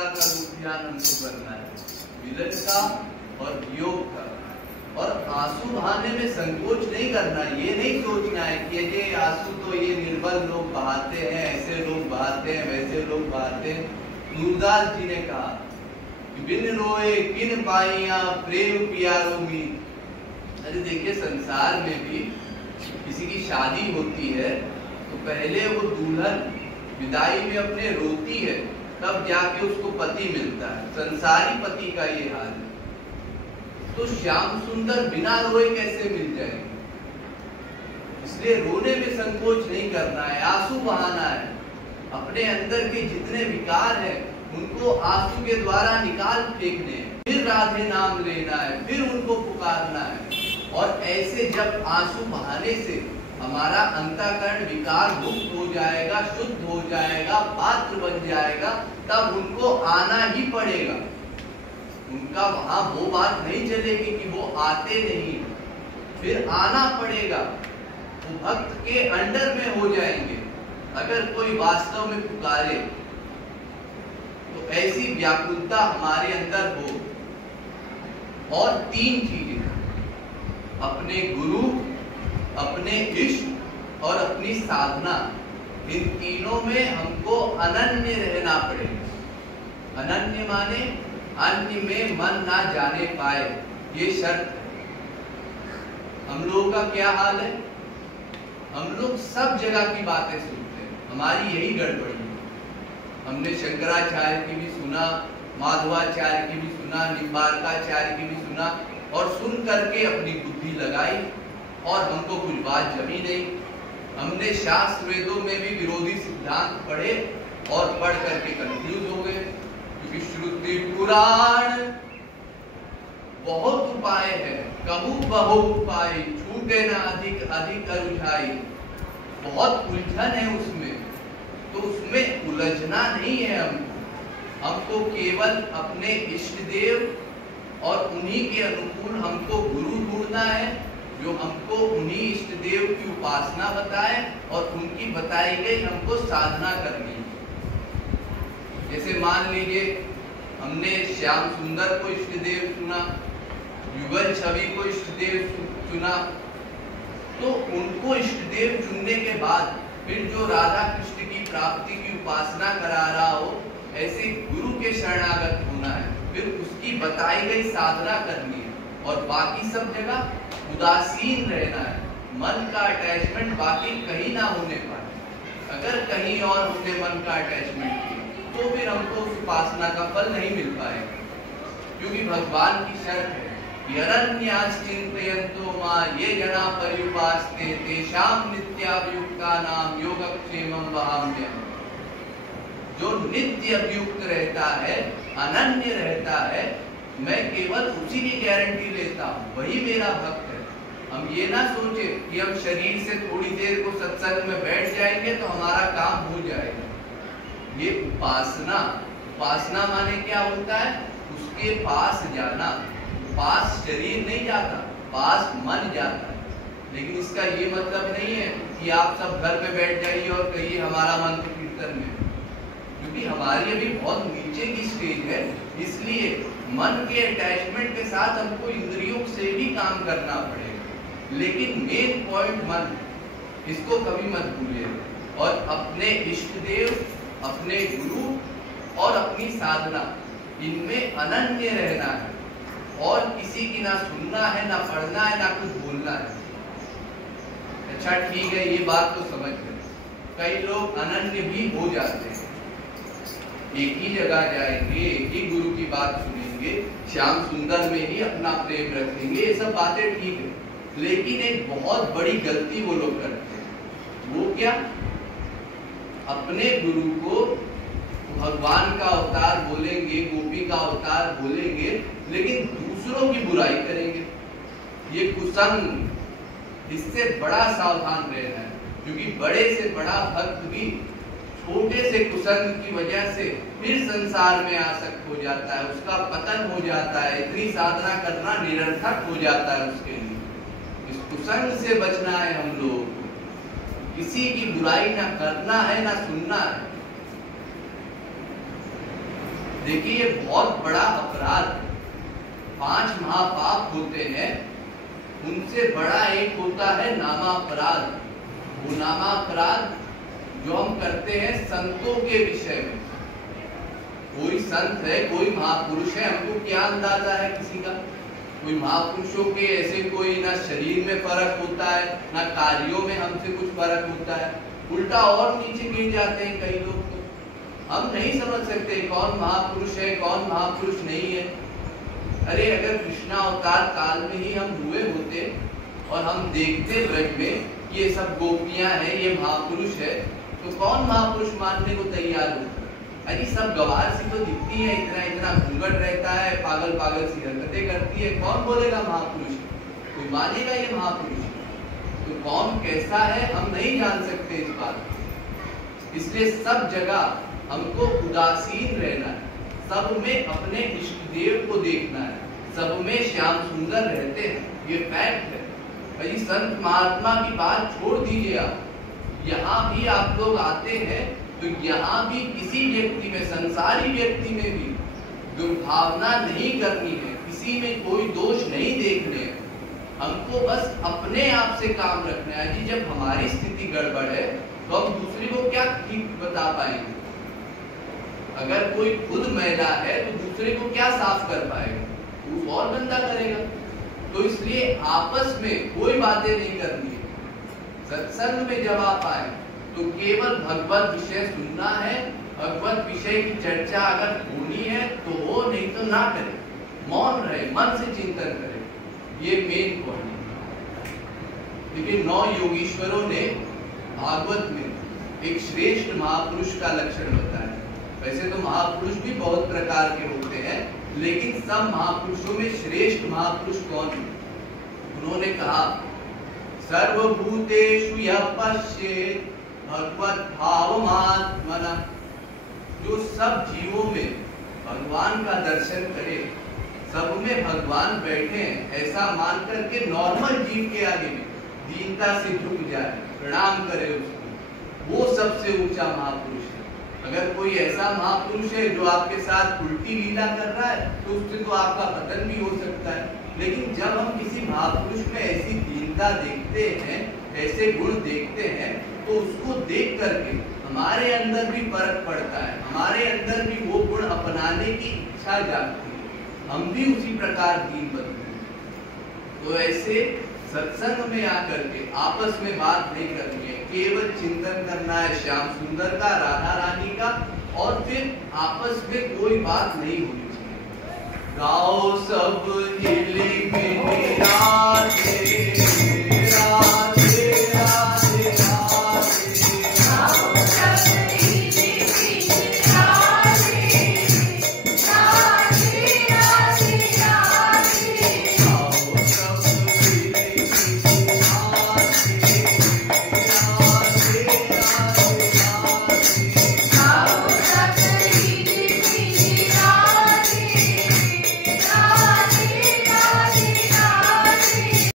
प्रकार का रूप ध्यान हमको करना है, मिलन का और वियोग का। और आंसू बहाने में संकोच नहीं करना, ये नहीं सोचना है कि ये आंसू तो ये निर्बल लोग बहाते हैं, ऐसे लोग बहाते हैं, वैसे लोग बहाते हैं। सूरदास जी ने कहा कि बिन रोए किन पाइया प्रेम प्यारो मीत। अरे देखिए, संसार में भी किसी की शादी होती है तो पहले वो दुल्हन विदाई में अपने रोती है, तब जाके उसको पति मिलता है। संसारी पति का ये हाल है। तो श्याम सुंदर बिना रोए कैसे मिल जाएंगे? इसलिए रोने में संकोच नहीं करना है, आंसू बहाना है। अपने अंदर के जितने विकार हैं उनको आंसू के द्वारा निकाल फेंकने हैं, फिर राधे नाम लेना है, फिर उनको पुकारना है। और ऐसे जब आंसू बहाने से हमारा अंतःकरण विकार मुक्त हो जाएगा, शुद्ध हो जाएगा, पात्र बन जाएगा, तब उनको आना ही पड़ेगा। उनका वहां वो बात नहीं चलेगी कि वो आते नहीं, फिर आना पड़ेगा। वो भक्त के अंडर में हो जाएंगे। अगर कोई वास्तव में पुकारे तो ऐसी व्याकुलता हमारे अंदर हो। और तीन चीजें, अपने गुरु, अपने इष्ट और अपनी साधना, इन तीनों में हमको अनन्य रहना पड़ेगा। अनन्य माने अन्य में मन ना जाने पाए, ये शर्त है। हम लोगों का क्या हाल है? हम लोग सब जगह की बातें सुनते हैं, हमारी यही गड़बड़ी है। हमने शंकराचार्य की भी सुना, माधवाचार्य की भी सुना, निम्बारकाचार्य की भी सुना, और सुन करके अपनी बुद्धि लगाई और हमको कुछ बात जमी नहीं। हमने शास्त्र वेदों में भी विरोधी सिद्धांत पढ़े और पढ़ करके कंफ्यूज हो गए। क्योंकि श्रुति पुराण बहुत उपाय है, कहूँ बहु उपाय, छूटे ना अधिक अधिक अरुझाई। बहुत उलझन है उसमें, तो उसमें उलझना नहीं है। हमको केवल अपने इष्ट देव और उन्हीं के अनुकूल हमको गुरु ढूंढना है, जो हमको उन्हीं इष्ट देव की उपासना बताए और उनकी बताई गई हमको साधना करनी है। जैसे मान लीजिए हमने श्याम सुंदर को इष्ट देव चुना, युगल छवि को इष्ट देव चुना, तो उनको इष्ट देव चुनने के बाद फिर जो राधा कृष्ण की प्राप्ति की उपासना करा रहा हो, ऐसे गुरु के शरणागत होना है, फिर उसकी बताई गई साधना करनी है। और बाकी सब जगह उदासीन रहना है, मन का अटैचमेंट बाकी कहीं ना होने पाए। अगर कहीं और हमने मन का अटैचमेंट किया तो फिर हमको उस उपासना का फल नहीं मिल पाएगा। क्योंकि भगवान की शर्त है, चिंतयन्तो मां ये जना पर्युपास्ते तेषां नित्याभियुक्तानां योगक्षेमं वहाम्यहम्। जो नित्य अभियुक्त रहता है, अनन्य रहता है, मैं केवल उसी की गारंटी लेता हूँ, वही मेरा भक्त है। हम ये ना सोचे कि हम शरीर से थोड़ी देर को सत्संग में बैठ जाएंगे तो हमारा काम हो जाएगा। ये उपासना, उपासना माने क्या होता है? उसके पास जाना। पास शरीर नहीं जाता, पास मन जाता है। लेकिन इसका ये मतलब नहीं है कि आप सब घर में बैठ जाइए और कहिए हमारा मन तो कीर्तन में, क्योंकि हमारी अभी बहुत नीचे की स्टेज है। इसलिए मन के अटैचमेंट के साथ हमको इंद्रियों से भी काम करना पड़ेगा। लेकिन मेन पॉइंट मन, इसको कभी मत भूलिए। और अपने इष्ट देव, अपने गुरु और अपनी साधना, इनमें अनन्य रहना है। और किसी की ना सुनना है, ना पढ़ना है, ना कुछ बोलना है। अच्छा ठीक है, ये बात तो समझ गए। कई लोग अनन्य भी हो जाते हैं, एक ही जगह जाएंगे, एक ही गुरु की बात सुनेंगे, श्याम सुंदर में ही अपना प्रेम रखेंगे, ये सब बातें ठीक है। लेकिन एक बहुत बड़ी गलती वो लोग करते हैं। वो क्या? अपने गुरु को भगवान का अवतार बोलेंगे, गोपी का अवतार बोलेंगे, लेकिन दूसरों की बुराई करेंगे। ये कुसंग, इससे बड़ा सावधान रहना है। क्योंकि बड़े से बड़ा भक्त भी छोटे से कुसंग की वजह से फिर संसार में आसक्त हो जाता है, उसका पतन हो जाता है। इतनी साधना करना निरर्थक हो जाता है उसके लिए। इस कुसंग से बचना है हम लोगों को। किसी की बुराई ना करना है, ना सुनना है। देखिए ये बहुत बड़ा अपराध है। 5 महापाप होते हैं, उनसे बड़ा एक होता है नामापराध। वो नामापराध जो हम करते हैं संतों के विषय में। कोई संत है, कोई महापुरुष है, हमको क्या अंदाजा है किसी का? कोई महापुरुषों के ऐसे कोई ना शरीर में फर्क होता है, ना कार्यों में हमसे कुछ फर्क होता है, उल्टा और नीचे गिर जाते हैं कई लोग। तो हम नहीं समझ सकते कौन महापुरुष है, कौन महापुरुष नहीं है। अरे अगर कृष्णा अवतार काल में ही हम हुए होते और हम देखते ब्रज में ये सब गोपियां हैं, ये महापुरुष है, तो कौन महापुरुष मानने को तैयार होता? अरे सब गवार सी तो दिखती है, इतना इतना घूंघट रहता है, पागल पागल सी हरकतें करती है, कौन बोलेगा महापुरुष? कोई मानेगा ये महापुरुष? तो कौन कैसा है हम नहीं जान सकते इस बात। इसलिए सब जगह हमको उदासीन रहना है, सब में अपने इष्ट देव को देखना है, सब में श्याम सुंदर रहते हैं, ये फैक्ट है भाई। संत महात्मा की बात छोड़ दीजिए आप, यहाँ भी आप लोग आते हैं तो यहाँ भी किसी व्यक्ति में, संसारी व्यक्ति में भी दुर्भावना नहीं करनी है, किसी में कोई दोष नहीं देखने हैं। हमको बस अपने आप से काम रखना है जी। जब हमारी स्थिति गड़बड़ है तो हम दूसरे को क्या ठीक बता पाएंगे? अगर कोई खुद मैला है तो दूसरे को क्या साफ कर पाएगा? वो और गंदा करेगा। तो इसलिए आपस में कोई बातें नहीं करनी है। सत्संग में जब आप आए तो केवल भगवत विषय सुनना है, भगवत विषय की चर्चा अगर होनी है तो हो, नहीं तो ना करे, मौन रहे, मन से चिंतन करे, ये मेन पॉइंट है। लेकिन 9 योगीश्वरों ने भागवत में एक श्रेष्ठ महापुरुष का लक्षण बताया। वैसे तो महापुरुष भी बहुत प्रकार के होते हैं, लेकिन सब महापुरुषों में श्रेष्ठ महापुरुष कौन है? उन्होंने कहा सर्वभूतेषु यः पश्येत् भगवत भावमात्मना। जो सब जीवों में भगवान का दर्शन करे, सब में भगवान बैठे हैं ऐसा मान करके नॉर्मल जीव के आगे में दीनता से झुक जाए, प्रणाम करे उसको, वो सबसे ऊंचा महापुरुष है। अगर कोई ऐसा महापुरुष है जो आपके साथ उल्टी लीला कर रहा है तो उससे तो आपका पतन भी हो सकता है। लेकिन जब हम किसी महापुरुष में ऐसी दीनता देखते हैं, ऐसे गुण देखते हैं, तो उसको देख करके हमारे अंदर भी फर्क पड़ता है, हमारे अंदर भी वो गुण अपनाने की इच्छा जागती है, हम भी उसी प्रकार दीन बनते हैं। तो ऐसे सत्संग में आकर के आपस में बात नहीं करनी है, केवल चिंतन करना है श्याम सुंदर का, राधा रानी का, और फिर आपस में कोई बात नहीं होनी चाहिए। गाओ सब हिली मिली राधे